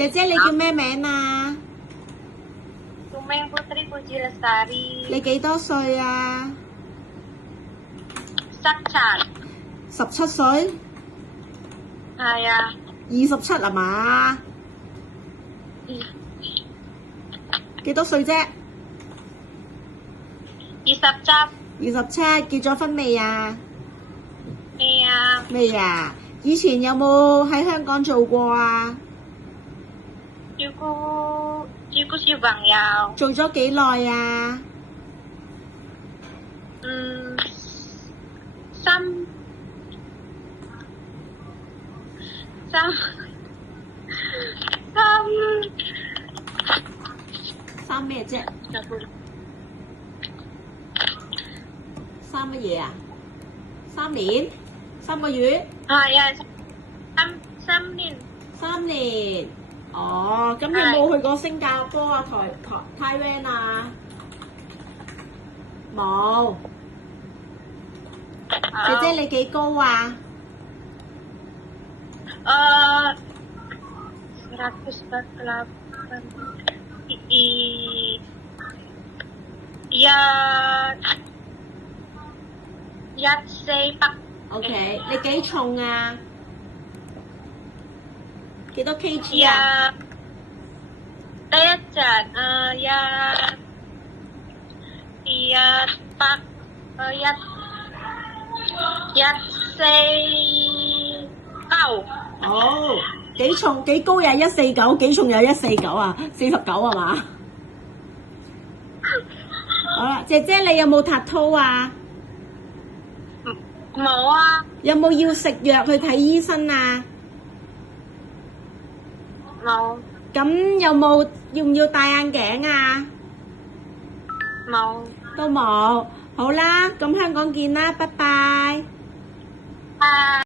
姐姐你叫咩名啊？ Tumeng Putri Puji Lestari. 你幾多歲啊17. ？17歲係啊。27係嘛？幾多歲啫27. ？27，結咗婚未啊？未啊。未啊？以前有冇喺香港做過啊？照顧小朋友。做咗幾耐啊？三咩啫？三乜嘢啊？3年？3個月係啊，三年。 ？3年。哦，咁有冇去過新加坡啊、台灣啊？冇。姐姐你幾高啊148. Ya ？OK，你幾重啊？幾多 kg 啊？第一隻149. 哦，幾重幾高呀？149，幾重又149啊？49係嘛？好啦，姐姐你有冇tattoo啊？冇啊。有冇要食藥去睇醫生啊？冇。咁有冇要唔要戴眼鏡啊？冇。都冇。好啦，咁香港見啦，拜拜。